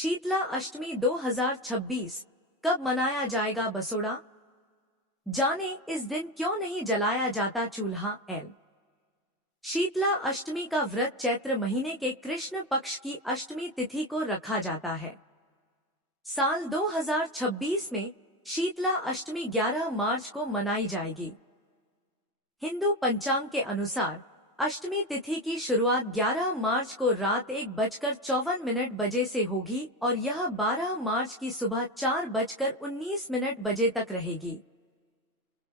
शीतला अष्टमी 2026 कब मनाया जाएगा बसोड़ा? जाने इस दिन क्यों नहीं जलाया जाता चूल्हा। शीतला अष्टमी का व्रत चैत्र महीने के कृष्ण पक्ष की अष्टमी तिथि को रखा जाता है। साल 2026 में शीतला अष्टमी 11 मार्च को मनाई जाएगी। हिंदू पंचांग के अनुसार अष्टमी तिथि की शुरुआत 11 मार्च को रात 1:54 बजे से होगी और यह 12 मार्च की सुबह 4:19 बजे तक रहेगी।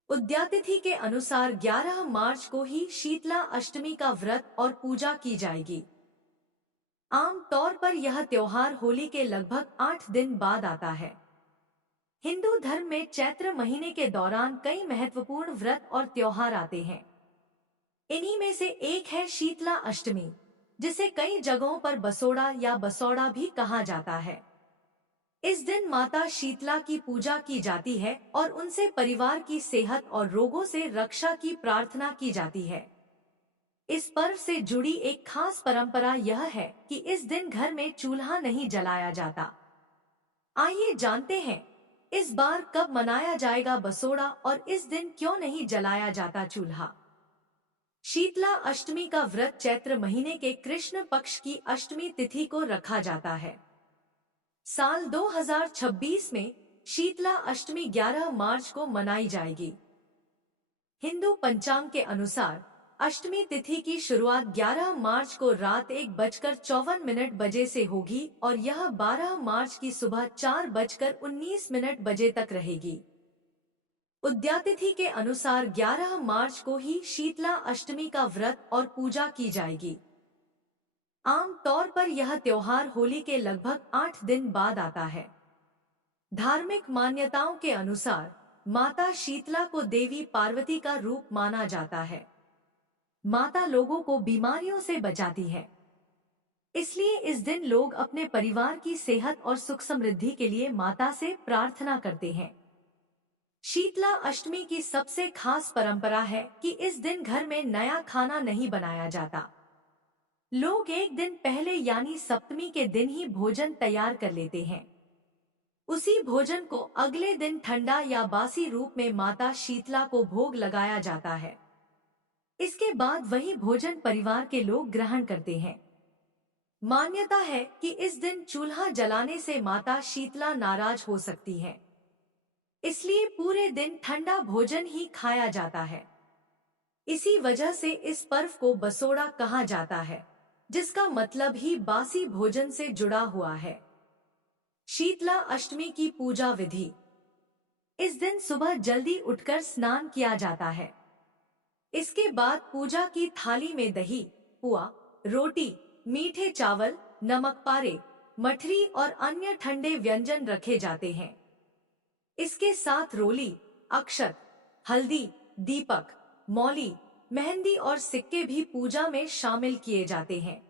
उद्यातिथि के अनुसार 11 मार्च को ही शीतला अष्टमी का व्रत और पूजा की जाएगी। आम तौर पर यह त्योहार होली के लगभग 8 दिन बाद आता है। हिंदू धर्म में चैत्र महीने के दौरान कई महत्वपूर्ण व्रत और त्योहार आते हैं। इन्हीं में से एक है शीतला अष्टमी, जिसे कई जगहों पर बसोड़ा या बसौड़ा भी कहा जाता है। इस दिन माता शीतला की पूजा की जाती है और उनसे परिवार की सेहत और रोगों से रक्षा की प्रार्थना की जाती है। इस पर्व से जुड़ी एक खास परंपरा यह है कि इस दिन घर में चूल्हा नहीं जलाया जाता। आइए जानते हैं इस बार कब मनाया जाएगा बसोड़ा और इस दिन क्यों नहीं जलाया जाता चूल्हा। शीतला अष्टमी का व्रत चैत्र महीने के कृष्ण पक्ष की अष्टमी तिथि को रखा जाता है। साल 2026 में शीतला अष्टमी 11 मार्च को मनाई जाएगी। हिंदू पंचांग के अनुसार अष्टमी तिथि की शुरुआत 11 मार्च को रात 1:54 बजे से होगी और यह 12 मार्च की सुबह 4:19 बजे तक रहेगी। उद्यातिथि के अनुसार 11 मार्च को ही शीतला अष्टमी का व्रत और पूजा की जाएगी। आम तौर पर यह त्योहार होली के लगभग 8 दिन बाद आता है। धार्मिक मान्यताओं के अनुसार माता शीतला को देवी पार्वती का रूप माना जाता है। माता लोगों को बीमारियों से बचाती है, इसलिए इस दिन लोग अपने परिवार की सेहत और सुख समृद्धि के लिए माता से प्रार्थना करते हैं। शीतला अष्टमी की सबसे खास परंपरा है कि इस दिन घर में नया खाना नहीं बनाया जाता। लोग एक दिन पहले यानी सप्तमी के दिन ही भोजन तैयार कर लेते हैं। उसी भोजन को अगले दिन ठंडा या बासी रूप में माता शीतला को भोग लगाया जाता है। इसके बाद वही भोजन परिवार के लोग ग्रहण करते हैं। मान्यता है कि इस दिन चूल्हा जलाने से माता शीतला नाराज हो सकती हैं। इसलिए पूरे दिन ठंडा भोजन ही खाया जाता है। इसी वजह से इस पर्व को बसोड़ा कहा जाता है, जिसका मतलब ही बासी भोजन से जुड़ा हुआ है। शीतला अष्टमी की पूजा विधि। इस दिन सुबह जल्दी उठकर स्नान किया जाता है। इसके बाद पूजा की थाली में दही, पुआ, रोटी, मीठे चावल, नमक पारे, मठरी और अन्य ठंडे व्यंजन रखे जाते हैं। इसके साथ रोली, अक्षत, हल्दी, दीपक, मौली, मेहंदी और सिक्के भी पूजा में शामिल किए जाते हैं।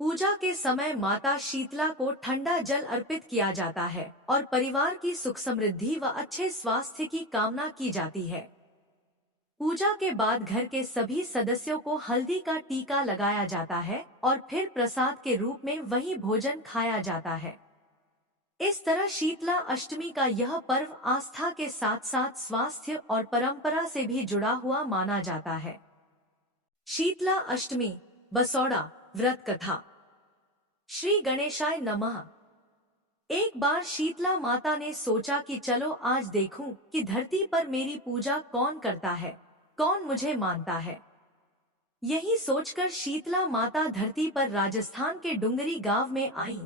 पूजा के समय माता शीतला को ठंडा जल अर्पित किया जाता है और परिवार की सुख समृद्धि व अच्छे स्वास्थ्य की कामना की जाती है। पूजा के बाद घर के सभी सदस्यों को हल्दी का टीका लगाया जाता है और फिर प्रसाद के रूप में वही भोजन खाया जाता है। इस तरह शीतला अष्टमी का यह पर्व आस्था के साथ साथ स्वास्थ्य और परंपरा से भी जुड़ा हुआ माना जाता है। शीतला अष्टमी बसौड़ा व्रत कथा। श्री गणेशाय नमः। एक बार शीतला माता ने सोचा कि चलो आज देखूं कि धरती पर मेरी पूजा कौन करता है, कौन मुझे मानता है। यही सोचकर शीतला माता धरती पर राजस्थान के डुंगरी गांव में आई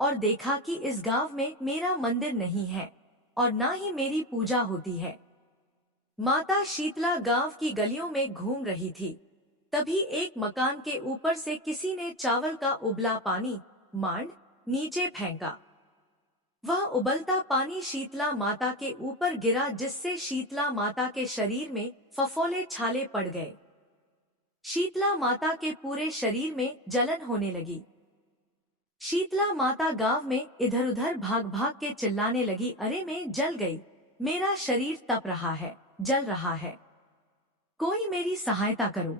और देखा कि इस गांव में मेरा मंदिर नहीं है और ना ही मेरी पूजा होती है। माता शीतला गांव की गलियों में घूम रही थी। तभी एक मकान के ऊपर से किसी ने चावल का उबला पानी मांड नीचे फेंका। वह उबलता पानी शीतला माता के ऊपर गिरा, जिससे शीतला माता के शरीर में फफोले छाले पड़ गए। शीतला माता के पूरे शरीर में जलन होने लगी। शीतला माता गांव में इधर उधर भाग भाग के चिल्लाने लगी, अरे मैं जल गई, मेरा शरीर तप रहा है, जल रहा है, कोई मेरी सहायता करो।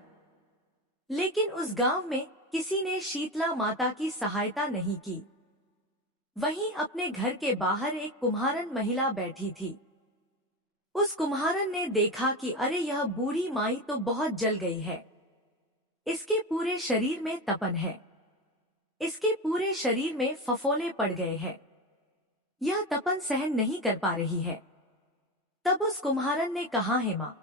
लेकिन उस गांव में किसी ने शीतला माता की सहायता नहीं की। वहीं अपने घर के बाहर एक कुम्हारन महिला बैठी थी। उस कुम्हारन ने देखा कि अरे यह बूढ़ी माई तो बहुत जल गई है। इसके पूरे शरीर में तपन है। इसके पूरे शरीर में फफोले पड़ गए हैं। यह तपन सहन नहीं कर पा रही है। तब उस कुम्हारन ने कहा, हे माँ,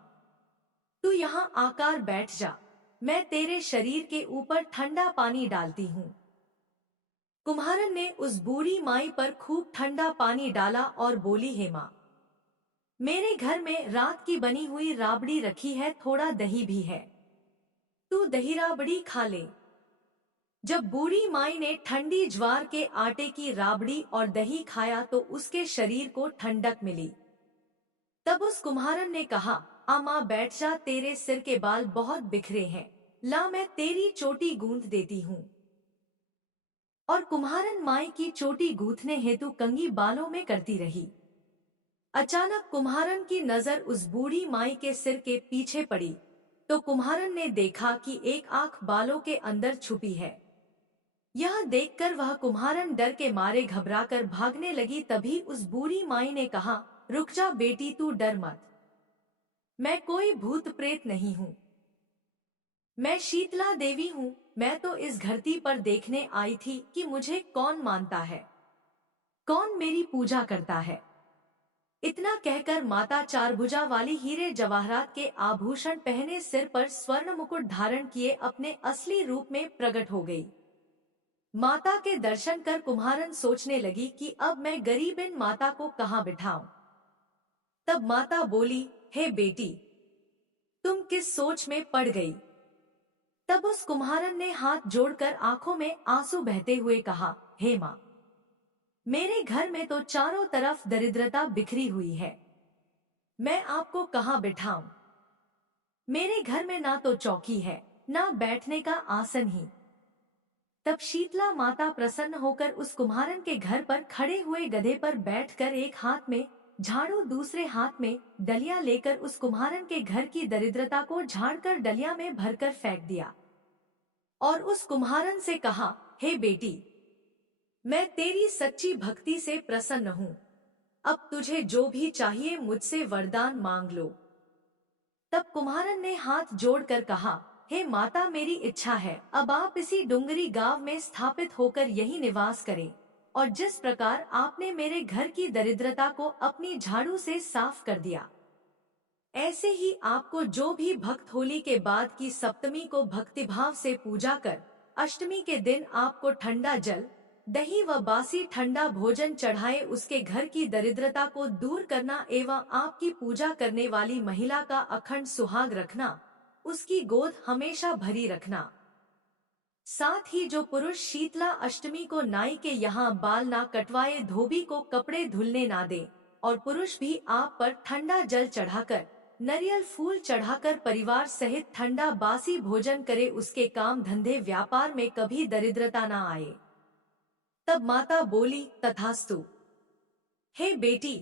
तू यहाँ आकर बैठ जा, मैं तेरे शरीर के ऊपर ठंडा पानी डालती हूँ। कुम्हारन ने उस बूढ़ी माई पर खूब ठंडा पानी डाला और बोली, हे माँ, मेरे घर में रात की बनी हुई राबड़ी रखी है, थोड़ा दही भी है, तू दही राबड़ी खा ले। जब बूढ़ी माई ने ठंडी ज्वार के आटे की राबड़ी और दही खाया तो उसके शरीर को ठंडक मिली। तब उस कुम्हारन ने कहा, आ माँ बैठ जा, तेरे सिर के बाल बहुत बिखरे हैं, ला मैं तेरी चोटी गूंथ देती हूँ। और कुम्हारन माई की चोटी गूंथने हेतु कंघी बालों में करती रही। अचानक कुम्हारन की नजर उस बूढ़ी माई के सिर के पीछे पड़ी तो कुम्हारन ने देखा कि एक आंख बालों के अंदर छुपी है। यह देखकर वह कुम्हारन डर के मारे घबराकर भागने लगी। तभी उस बूढ़ी माई ने कहा, रुक जा बेटी, तू डर मत, मैं कोई भूत प्रेत नहीं हूँ, मैं शीतला देवी हूँ। मैं तो इस धरती पर देखने आई थी कि मुझे कौन मानता है, कौन मेरी पूजा करता है। इतना कहकर माता चारभुजा वाली हीरे जवाहरात के आभूषण पहने, सिर पर स्वर्ण मुकुट धारण किए अपने असली रूप में प्रकट हो गई। माता के दर्शन कर कुम्हारन सोचने लगी कि अब मैं गरीबिन माता को कहाँ बिठाऊं। तब माता बोली, हे बेटी, तुम किस सोच में पड़ गई। तब उस कुम्हारन ने हाथ जोड़कर आंखों में आंसू बहते हुए कहा, हे माँ, मेरे घर में तो चारों तरफ दरिद्रता बिखरी हुई है, मैं आपको कहाँ बिठाऊं। मेरे घर में ना तो चौकी है, ना बैठने का आसन ही। तब शीतला माता प्रसन्न होकर उस कुम्हारन के घर पर खड़े हुए गधे पर बैठकर एक हाथ में झाड़ू दूसरे हाथ में डलिया लेकर उस कुम्हारन के घर की दरिद्रता को झाड़कर डलिया में भरकर फेंक दिया और उस कुम्हारन से कहा, हे बेटी, मैं तेरी सच्ची भक्ति से प्रसन्न हूँ, अब तुझे जो भी चाहिए मुझसे वरदान मांग लो। तब कुम्हारन ने हाथ जोड़कर कहा, हे माता, मेरी इच्छा है अब आप इसी डुंगरी गांव में स्थापित होकर यही निवास करें और जिस प्रकार आपने मेरे घर की दरिद्रता को अपनी झाड़ू से साफ कर दिया, ऐसे ही आपको जो भी भक्त होली के बाद की सप्तमी को भक्तिभाव से पूजा कर अष्टमी के दिन आपको ठंडा जल, दही व बासी ठंडा भोजन चढ़ाए, उसके घर की दरिद्रता को दूर करना एवं आपकी पूजा करने वाली महिला का अखंड सुहाग रखना, उसकी गोद हमेशा भरी रखना। साथ ही जो पुरुष शीतला अष्टमी को नाई के यहाँ बाल ना कटवाए, धोबी को कपड़े धुलने ना दे और पुरुष भी आप पर ठंडा जल चढ़ाकर नारियल फूल चढ़ाकर परिवार सहित ठंडा बासी भोजन करे, उसके काम धंधे व्यापार में कभी दरिद्रता ना आए। तब माता बोली, तथास्तु। हे बेटी,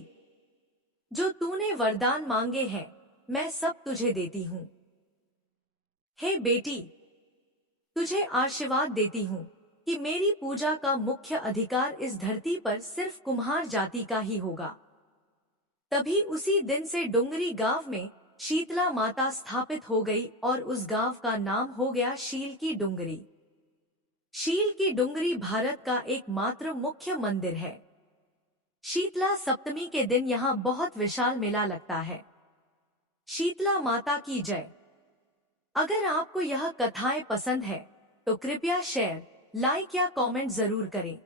जो तूने वरदान मांगे हैं मैं सब तुझे देती हूँ। हे बेटी, तुझे आशीर्वाद देती हूँ कि मेरी पूजा का मुख्य अधिकार इस धरती पर सिर्फ कुम्हार जाति का ही होगा। तभी उसी दिन से डुंगरी गांव में शीतला माता स्थापित हो गई और उस गांव का नाम हो गया शील की डुंगरी। शील की डुंगरी भारत का एकमात्र मुख्य मंदिर है। शीतला सप्तमी के दिन यहाँ बहुत विशाल मेला लगता है। शीतला माता की जय। अगर आपको यह कथाएं पसंद है तो कृपया शेयर, लाइक या कमेंट जरूर करें।